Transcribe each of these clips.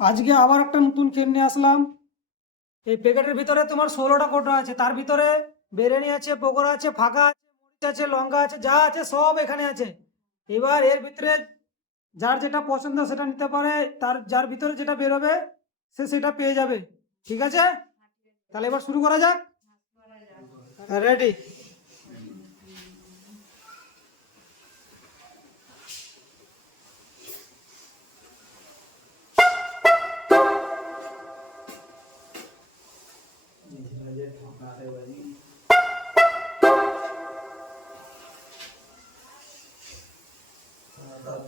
আজকে আবার একটা নতুন খেল নিয়ে আসলাম। এই প্যাকেটের ভিতরে তোমার 16টা কৌটো আছে, তার ভিতরে বিরিয়ানি আছে, পকোড়া আছে, ফাঁকা আছে, মরিচ আছে, লঙ্কা আছে, যা আছে সব এখানে আছে। এবার এর ভিতরে যার যেটা পছন্দ সেটা নিতে পারে, তার যার ভিতরে যেটা বেরোবে সে সেটা পেয়ে যাবে। ঠিক আছে, তাহলে এবার শুরু করা যাক। রেডি?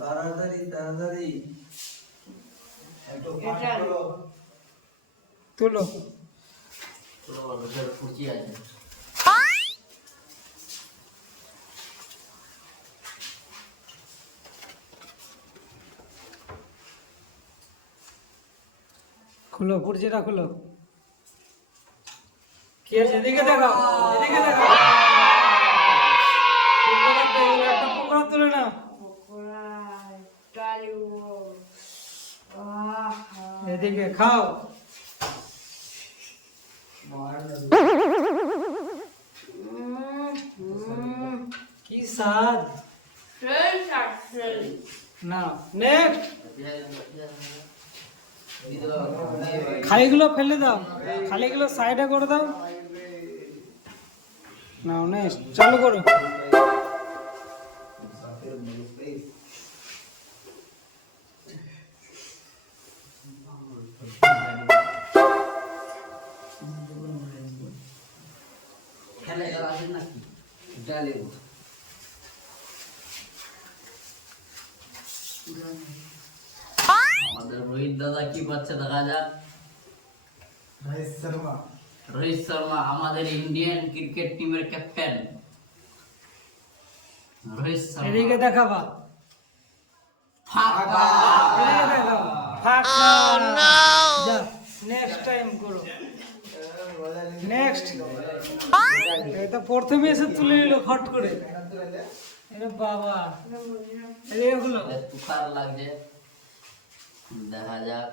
তাড়াতাড়ি তাড়াতাড়ি একটু তুলো। কুচি আছে। খুলো, কুর্চিটা খুলো। কি আছে? এদিকে দেখো, এদিকে দেখো। একটা পকোড়া তুলে না। এদিকে খাও। কি স্বাদ না। নেক্সট। খালিগুলো ফেলে দাও, খালিগুলো সাইডে করে দাও। নাও, নেক্সট চালু করো। আমাদের রোহিত দাদা কি পাচ্ছে দেখা যাক। রোহিত শর্মা আমাদের ইন্ডিয়ান ক্রিকেট টিমের ক্যাপ্টেন। রোহিত শর্মা এদিকে দেখাবা। ফাঁকা। এদিকে দেখাও। ফাঁকা। যা, নেক্সট টাইম করো। নেক্সট। এটা প্রথমে এসে তুলে নিল ফট করে। আরে বাবা, এদিকে হলো। তুষার লাগছে, দেখা যাক।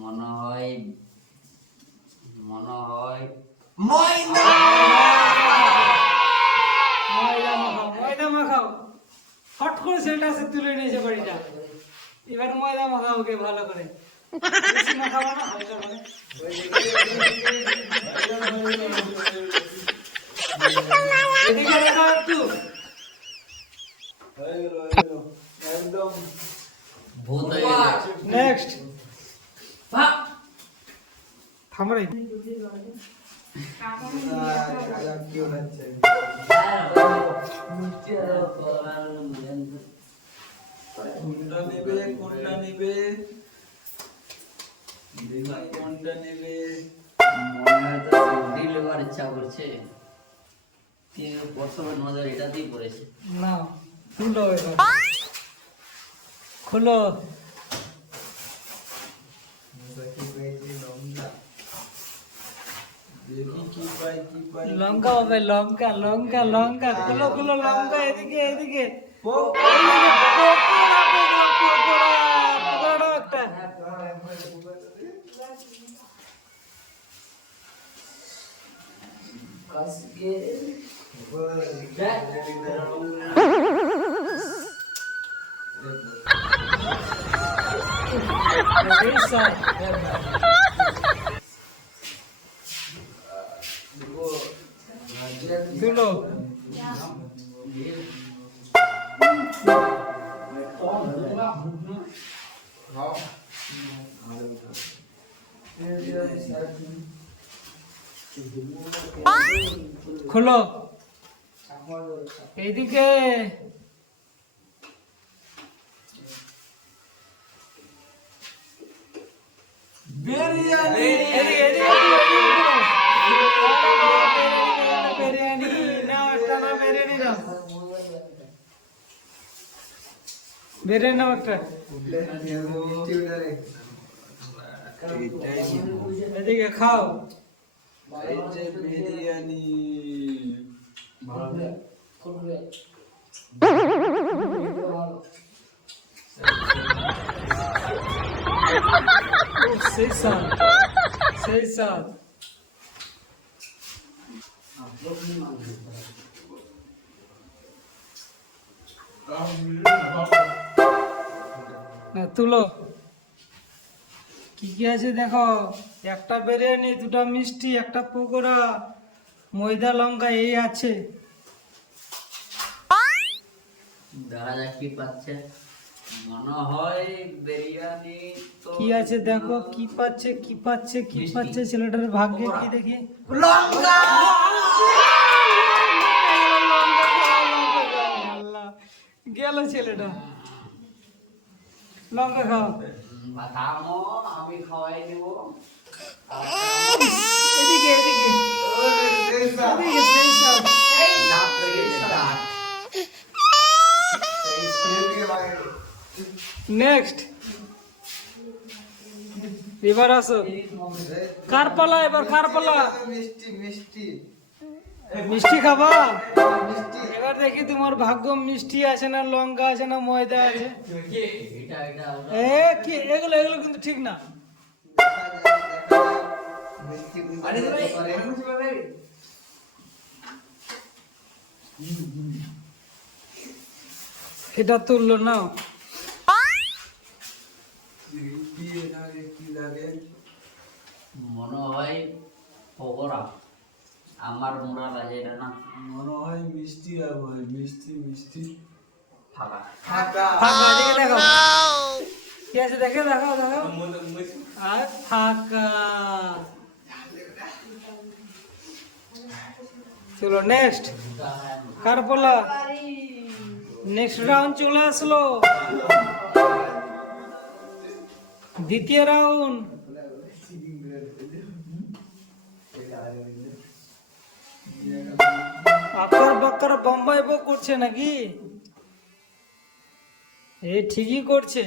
মনে হয় ময়দা। ময়দা মাখাও, ময়দা মাখাও। ফট করে সেটা এসে তুলে নিয়েছে বাড়িটা। এবার ময়দা মাখাও ওকে ভালো করে। বেশি মাখাবো না, হালকা করে। এদিকে দেখাও একটু। একদম ভূত হয়ে গেছে। নেক্সট। থাম রে। কোনটা নেবে কোনটা নেবে কোনটা নেবে? মনে হয় তো সবজি লেবার ইচ্ছা করছে। প্রথমে নজর এটাতেই পড়েছে। না, খুলো এবার। খুলো। লঙ্কা হবে, লঙ্কা লঙ্কা লঙ্কা। খুলো খুলো লঙ্কা। এদিকে এদিকে। পকোড়া একটা। তুলো। খোলো। এইদিকে। বিরিয়ানি। বিরিয়ানি নাও, একটা নাও। বিরিয়ানি নাও, বিরিয়ানি নাও একটা। এদিকে খাও। এই যে বিরিয়ানি। সেই স্বাদ, সেই স্বাদ। না, তুলো কি কি আছে দেখো, একটা বিরিয়ানি, দুটা মিষ্টি, একটা পকোড়া, ময়দা, লঙ্কা এই আছে। দেখা যাক কি পাচ্ছে। মনে হয় বিরিয়ানি তো কি আছে দেখো, কি পাচ্ছে কি পাচ্ছে কি মিষ্টি। পাচ্ছে ছেলেটার ভাগ্যে কি দেখি। লঙ্কা। আল্লাহ, গেল ছেলেটা। লঙ্কা খাও। থামো, আমি খাওয়াই দেব। এদিকে এদিকে এদিকে, সেই সব। দাঁত লেগেছে, দাঁত। নেক্সট, এবার আসো, কার পালা এবার, কার পালা? মিষ্টি মিষ্টি মিষ্টি খাবা? মিষ্টি এবার দেখি তোমার ভাগ্য মিষ্টি আছে না লঙ্কা আছে না ময়দা আছে। এটা এটা এ কি এগুলো, এগুলো কিন্তু ঠিক না। মিষ্টি আরে ভাই, এটা তুললো না। মনে হয় পকোড়া। আমার মোড়া বাজে এটা না। মনে হয় মিষ্টি আর হয় মিষ্টি মিষ্টি ফাঁকা। ফাঁকা ফাঁকা, এদিকে দেখো কি আছে, দেখে দেখো দেখো, আর ফাঁকা। চলো নেক্সট, কার পালা? নেক্সট রাউন্ড চলে আসলো, দ্বিতীয় রাউন্ড। আকার বাকার বোম্বাই বো করছে নাকি? এই ঠিকই করছে।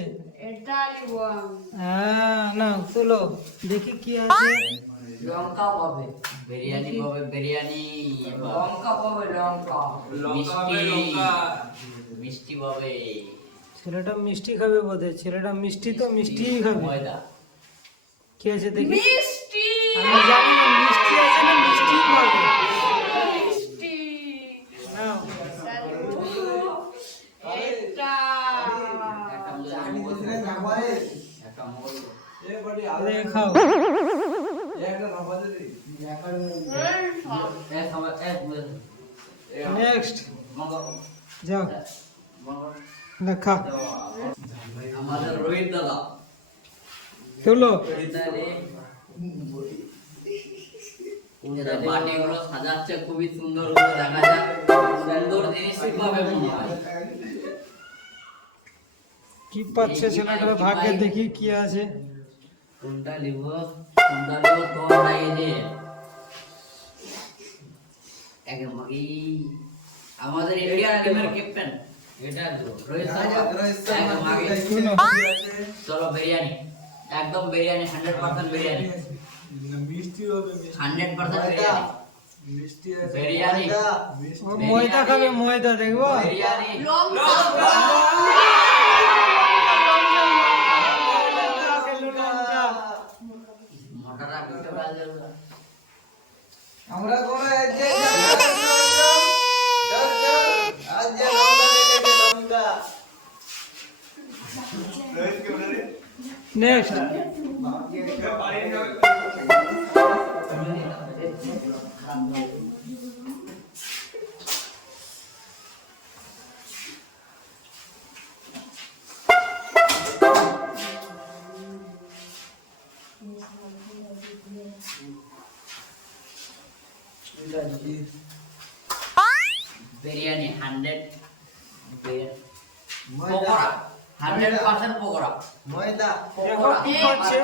হ্যাঁ, না চলো দেখি কি আছে। লঙ্কা পাবে বিরিয়ানি, পাবে বিরিয়ানি। লঙ্কা পাবে, লঙ্কা মিষ্টি, মিষ্টি পাবে। ছেলেটা মিষ্টি খাবে বোধ হয়, ছেলেটা মিষ্টি তো মিষ্টিই খাবে। ময়দা। কি আছে দেখি, আমি জানি না মিষ্টি আছে না মিষ্টি খাবে। নাও, একটা মোল। এ খাও। নেক্সট যাও, না খা। আমাদের রোহিত দাদা। চলো বাটিগুলো সাজাচ্ছে খুবই সুন্দর করে, দেখা যাক সুন্দর জিনিসই পাবে মনে হয়। কি পাচ্ছে ছেলেটার ভাগ্যে, দেখি কি আছে। কোনটা নিব, কোনটা নিব তো লাগিয়ে একদমই আমাদের ইন্ডিয়ান টিমের ক্যাপ্টেন এটা রোহিত শর্মা। একদম আগে। শুনো, চলো বিরিয়ানি, একদম বিরিয়ানি, 100% বিরিয়ানি, মিষ্টি হবে 100% বিরিয়ানি। মিষ্টি বিরিয়ানি, ও ময়দা খাবে, ময়দা দেখবো। বিরিয়ানি। মোটাটা কিছু বাজে না। আমরা কোন আজ যে আজ যে লঙ্কা লেগেছে লঙ্কা রোহিত কে বলে রে নেক্সট, বিরিয়ানি 100 ময়দা পকোড়া, 100% পকোড়া। ময়দা দেখো কি পাচ্ছে,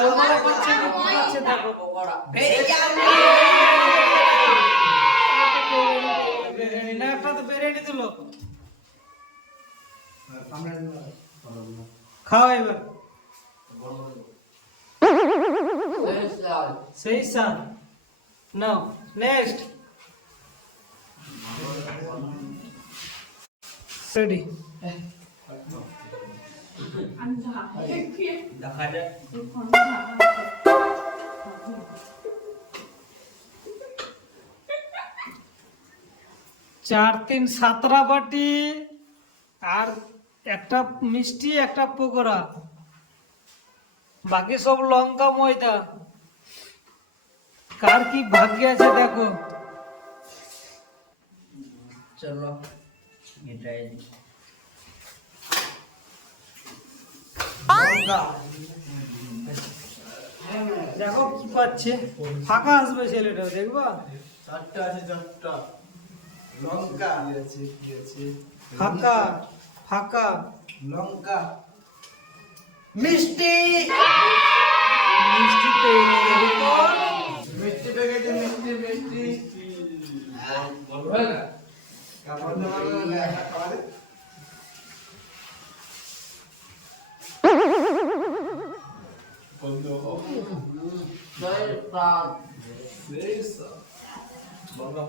পকোড়া পাচ্ছে না কি পাচ্ছে দেখো। পকোড়া বিরিয়ানি। না, একটা তো বিরিয়ানি দিল। খাও এবার, সেই স্বাদ। নাও নেক্সট, রেডি। দেখা যাক। 4 3 17 বাটি আর একটা মিষ্টি একটা পকোড়া, বাকি সব লঙ্কা ময়দা। কার কি ভাগ্যে আছে দেখো। চলো এটাই দেখো কি পাচ্ছে, ফাঁকা আসবে ছেলেটা, দেখবা চারটা আছে, চারটা লঙ্কা কি আছে ফাঁকা ফাঁকা। লঙ্কা, মিষ্টি মিষ্টি পেয়ে গেলে তো মিষ্টি প্যাকেটে মিষ্টি মিষ্টি কাপড় দেওয়া খাবারে বন্ধ জয় প্রাণ বেশ বাবা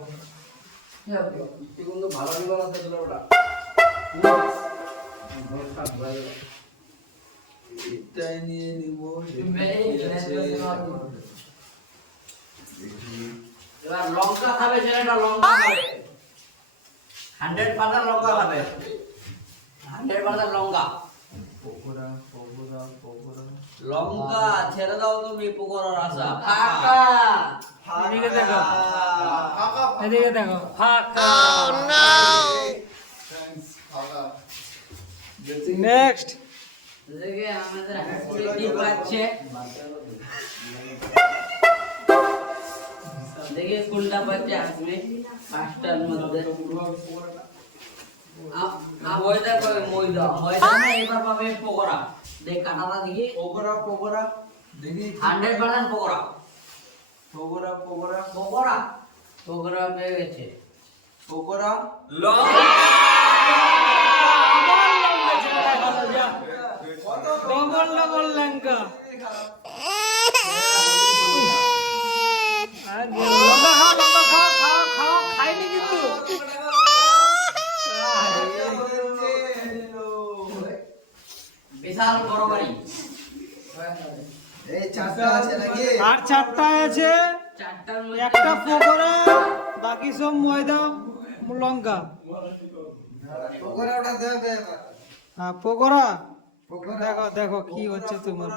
কিন্তু ভালো নিবার আছে দিল ওটা এটাই নিয়ে নিব। এবার লঙ্কা খাবে ছেলেটা, লঙ্কা খাবে 100% লঙ্কা খাবে, 100% লঙ্কা। পকোড়া পকোড়া পকোড়া লঙ্কা ছেড়ে দাও তুমি, পকোড়ার আশা ফাঁকা। এদিকে দেখো, এদিকে দেখো ফাঁকা। নেক্সট দেখে আমাদের হাসি কি পাচ্ছে, দেখে কোনটা পাচ্ছে আসবে 5টার মধ্যে। ময়দা কই, ময়দা ময়দা না, এবার পাবে পকোড়া। দেখ কাটাটা দিকে, পকোড়া পকোড়া দেখি 100% পকোড়া। পকোড়া পকোড়া পকোড়া পকোড়া পেয়ে গেছে। পকোড়া ডবল ডবল লঙ্কা। লঙ্কা খাও, লঙ্কা খাও, খাও খাও, খাইনি কিন্তু। বিশাল বড় বাড়ি, এই চারটা আছে নাকি? আর 4টা আছে, 4টার মধ্যে একটা পকোড়া, বাকি সব ময়দা লঙ্কা। পকোড়াটা দেবে এবার। হ্যাঁ পকোড়া, পকোড়া দেখো দেখো কি হচ্ছে তোমার।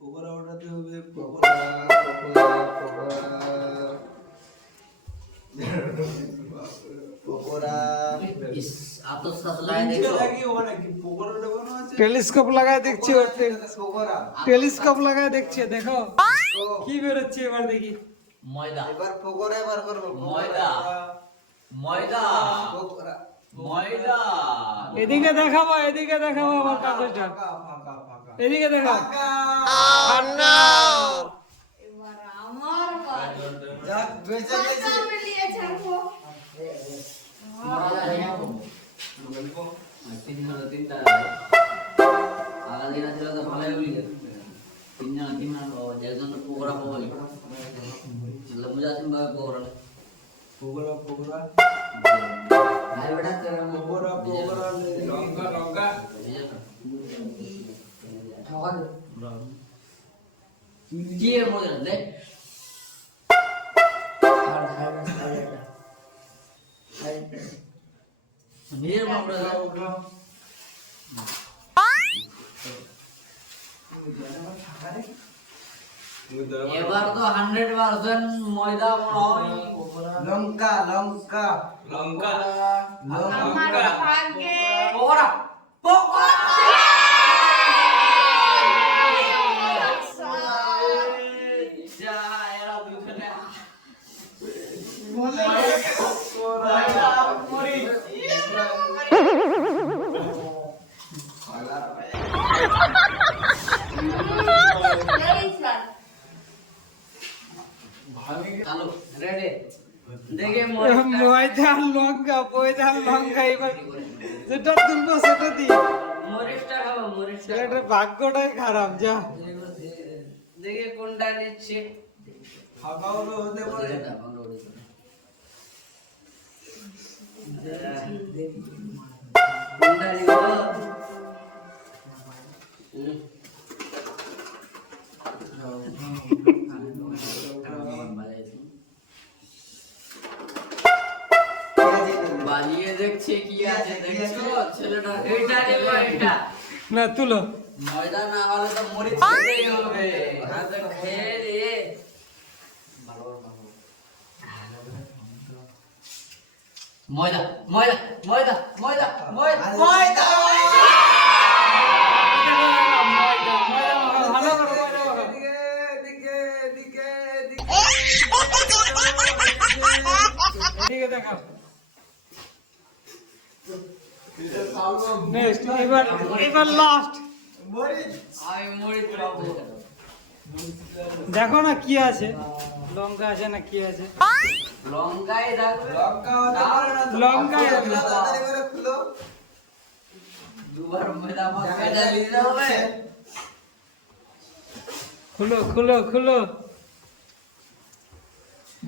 পকোড়া ওঠাতে হবে। পকোড়া পকোড়া পকোড়া ইস আতশবাজি লাই দেখো, টেলিস্কোপ লাগায় দেখছি, পকোড়া টেলিস্কোপ লাগায় দেখছে, দেখো কি বেরোচ্ছে এবার দেখি। ময়দা এবার পকোড়া বার করবো। ময়দা ময়দা পকোড়া ময়দা। এদিকে দেখাবো, এদিকে দেখাবো আমার কাগজটা, ফাঁকা ফাঁকা ফাঁকা এদিকে দেখা। যাক বেঁচে গেছি। তিনটা আলাদা দিন আছে তো ভালোই বলি, তিনজন একজন পকোড়া পাবি, বুঝা আসেন ভাবে পকোড়া পকোড়া পকোড়া ভাই বেটা পকোড়া পকোড়া লঙ্কা লঙ্কা কি এর মধ্যে দেখ নিজের মামলা এবার তো 100% ময়দা মনে হয়। লঙ্কা লঙ্কা লঙ্কা লঙ্কা পকোড়া পকোড়া যা এরা দুজনে চালু রেডি দেখে ময়দা লঙ্কা, ময়দা লঙ্কা, এবার যেটা তুলবো সেটা দি। মরিচটা খাবো, মরিচটা ছেলেটার ভাগ্যটাই খারাপ, যা। দেখে কোনটা নিচ্ছে। ফাঁকা হলো হতে পারে। কোনটা নিব বাজিয়ে দেখছে কি আছে দেখছো ছেলেটা এটা রে এটা না তুলো ময়দা না হলে তো মরিচ খেতেই হবে হাতে খেয়ে রে ময়দা ময়দা ময়দা ময়দা ময়দা ময়দা ভালো করো ময়দা মাখো। এদিকে দেখাও নেক্সট এবার লাস্ট আমি মরিচ খাবো দেখো না কি আছে লঙ্কা আছে না কি আছে লঙ্কাই দেখো লঙ্কাই আছে। দুবার ময়দা মাখাটা দিতে হবে খুলো খুলো খুলো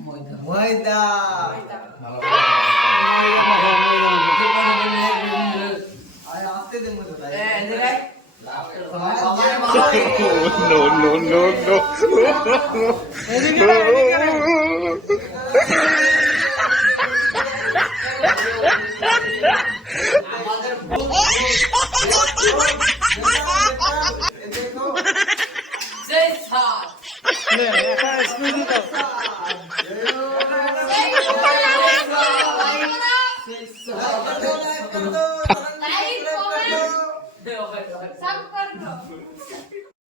ময়দা ময়দা ময়দা মাখো, ময়দা মাখো। আরে আসতে দে ময়দা No, no, no, no. এদিকে দাও, এদিকে দাও। দেখো সেই সাত নে, একটা স্কুল দাও